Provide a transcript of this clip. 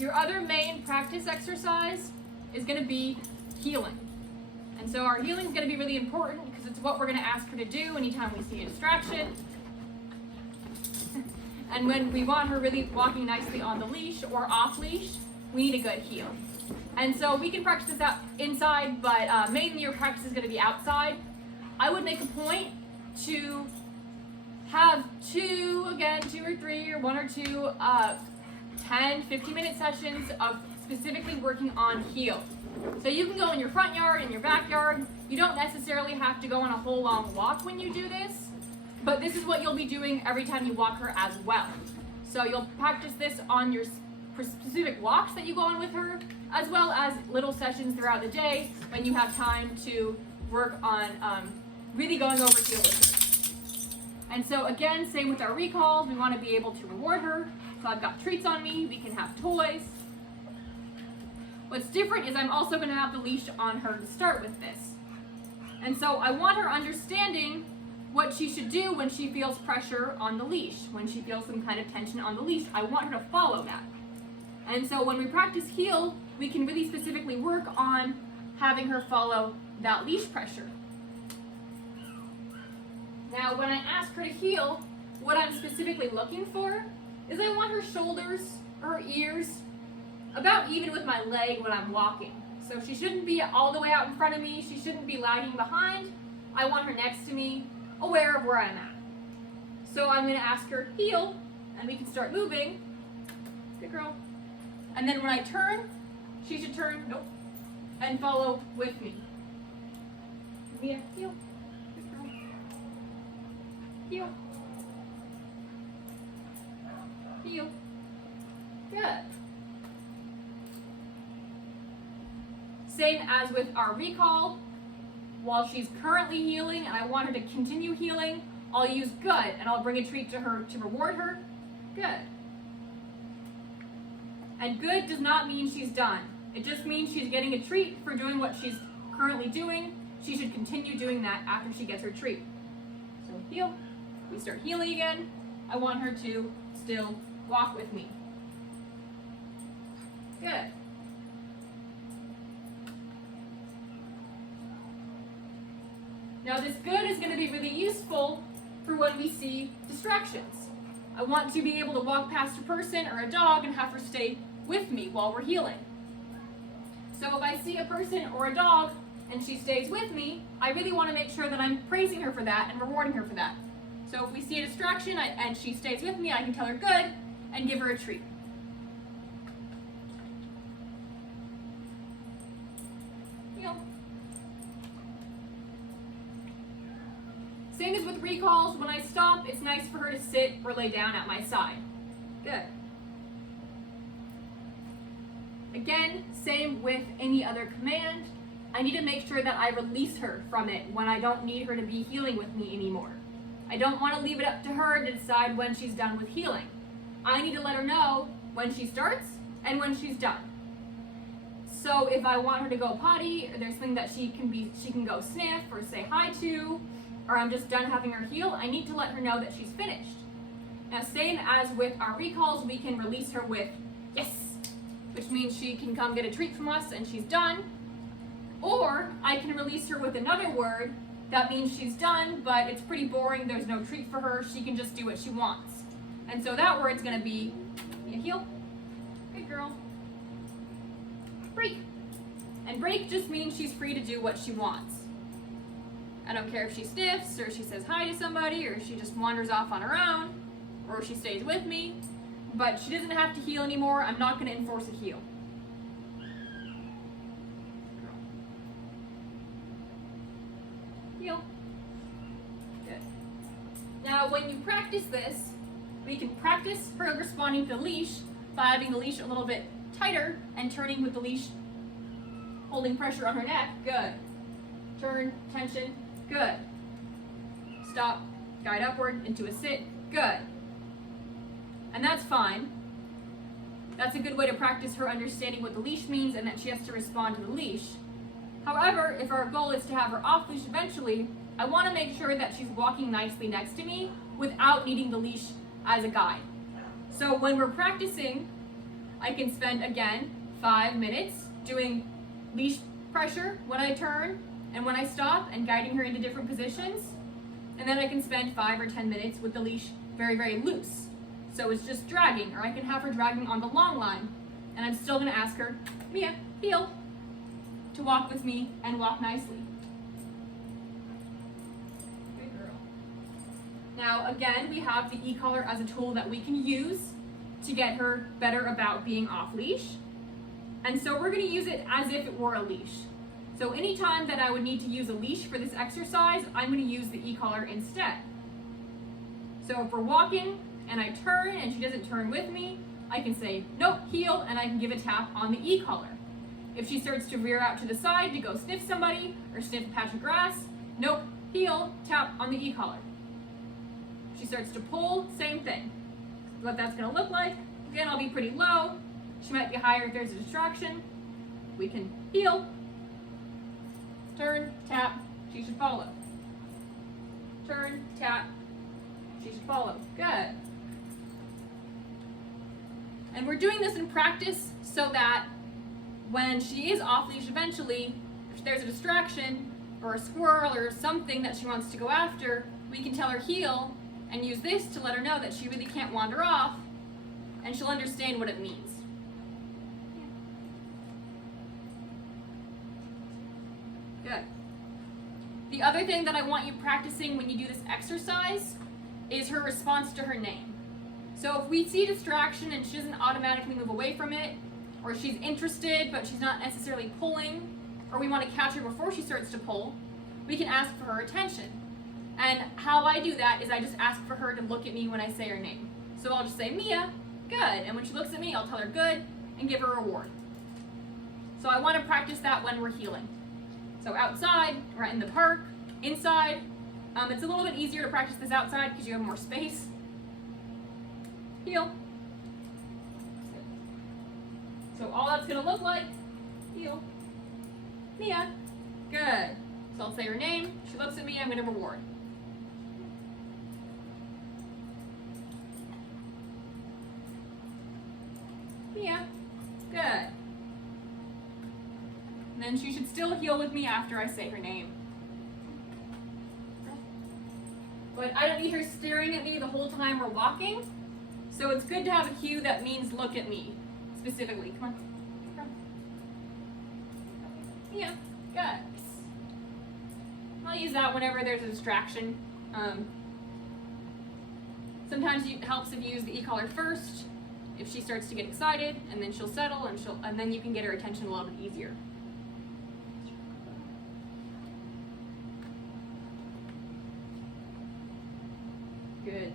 Your other main practice exercise is going to be heeling. And so our heeling is going to be really important because it's what we're going to ask her to do anytime we see a distraction. And when we want her really walking nicely on the leash or off leash, we need a good heel. And so we can practice this out inside, but mainly your practice is going to be outside. I would make a point to have two or three, or one or two 10, 15-minute sessions of specifically working on heel. So you can go in your front yard, in your backyard. You don't necessarily have to go on a whole long walk when you do this, but this is what you'll be doing every time you walk her as well. So you'll practice this on your specific walks that you go on with her, as well as little sessions throughout the day when you have time to work on really going over heel with her. And so again, same with our recalls, we want to be able to reward her. So I've got treats on me, we can have toys. What's different is I'm also going to have the leash on her to start with this. And so I want her understanding what she should do when she feels pressure on the leash, when she feels some kind of tension on the leash. I want her to follow that. And so when we practice heel, we can really specifically work on having her follow that leash pressure. Now, when I ask her to heel, what I'm specifically looking for is I want her shoulders, her ears, about even with my leg when I'm walking. So she shouldn't be all the way out in front of me. She shouldn't be lagging behind. I want her next to me, aware of where I'm at. So I'm going to ask her heel, and we can start moving. Good girl. And then when I turn, she should turn, nope, and follow with me. Mia, heel. Good girl. Heel. Heel. Good. Same as with our recall. While she's currently heeling and I want her to continue heeling, I'll use good and I'll bring a treat to her to reward her. Good. And good does not mean she's done. It just means she's getting a treat for doing what she's currently doing. She should continue doing that after she gets her treat. So heel. We start heeling again. I want her to still walk with me. Good. Now this good is going to be really useful for when we see distractions. I want to be able to walk past a person or a dog and have her stay with me while we're heeling. So if I see a person or a dog and she stays with me, I really want to make sure that I'm praising her for that and rewarding her for that. So if we see a distraction and she stays with me, I can tell her good and give her a treat. Heel. Same as with recalls. When I stop, it's nice for her to sit or lay down at my side. Good. Again, same with any other command. I need to make sure that I release her from it when I don't need her to be heeling with me anymore. I don't want to leave it up to her to decide when she's done with heeling. I need to let her know when she starts and when she's done. So if I want her to go potty, or there's something that she can go sniff or say hi to, or I'm just done having her heel, I need to let her know that she's finished. Now, same as with our recalls, we can release her with yes, which means she can come get a treat from us and she's done. Or I can release her with another word that means she's done, but it's pretty boring, there's no treat for her, she can just do what she wants. And so that word's gonna be a heel. Good girl. Break. And break just means she's free to do what she wants. I don't care if she sniffs, or she says hi to somebody, or she just wanders off on her own, or she stays with me, but she doesn't have to heel anymore. I'm not gonna enforce a heel. Heel. Good. Now when you practice this, we can practice her responding to the leash by having the leash a little bit tighter and turning with the leash, holding pressure on her neck. Good. Turn, tension. Good. Stop, guide upward into a sit. Good. And that's fine. That's a good way to practice her understanding what the leash means and that she has to respond to the leash. However, if our goal is to have her off leash eventually, I want to make sure that she's walking nicely next to me without needing the leash as a guide. So when we're practicing I can spend, again, 5 minutes doing leash pressure when I turn and when I stop and guiding her into different positions. And then I can spend 5 or 10 minutes with the leash very, very loose. So it's just dragging, or I can have her dragging on the long line. And I'm still gonna ask her, Mia, heel, to walk with me and walk nicely. Good girl. Now, again, we have the e-collar as a tool that we can use to get her better about being off leash. And so we're gonna use it as if it were a leash. So anytime that I would need to use a leash for this exercise, I'm gonna use the e-collar instead. So if we're walking and I turn and she doesn't turn with me, I can say, nope, heel, and I can give a tap on the e-collar. If she starts to rear out to the side to go sniff somebody or sniff a patch of grass, nope, heel, tap on the e-collar. If she starts to pull, same thing. What that's gonna look like, again, I'll be pretty low. She might be higher if there's a distraction. We can heel, turn, tap, she should follow. Turn, tap, she should follow. Good. And we're doing this in practice so that when she is off leash eventually, if there's a distraction or a squirrel or something that she wants to go after, we can tell her heel and use this to let her know that she really can't wander off, and she'll understand what it means. Good. The other thing that I want you practicing when you do this exercise is her response to her name. So if we see distraction and she doesn't automatically move away from it, or she's interested but she's not necessarily pulling, or we want to catch her before she starts to pull, we can ask for her attention. And how I do that is I just ask for her to look at me when I say her name. So I'll just say, Mia, good. And when she looks at me, I'll tell her good and give her a reward. So I want to practice that when we're healing. So outside, or in the park, inside. It's a little bit easier to practice this outside because you have more space. Heel. So all that's going to look like, heel, Mia, good. So I'll say her name, she looks at me, I'm going to reward. Mia, good. And then she should still heel with me after I say her name. But I don't need her staring at me the whole time we're walking, so it's good to have a cue that means look at me, specifically. Come on. Come on. Yeah, good. I'll use that whenever there's a distraction. Sometimes it helps if you use the e-collar first, if she starts to get excited, and then she'll settle, and then you can get her attention a little bit easier. Good.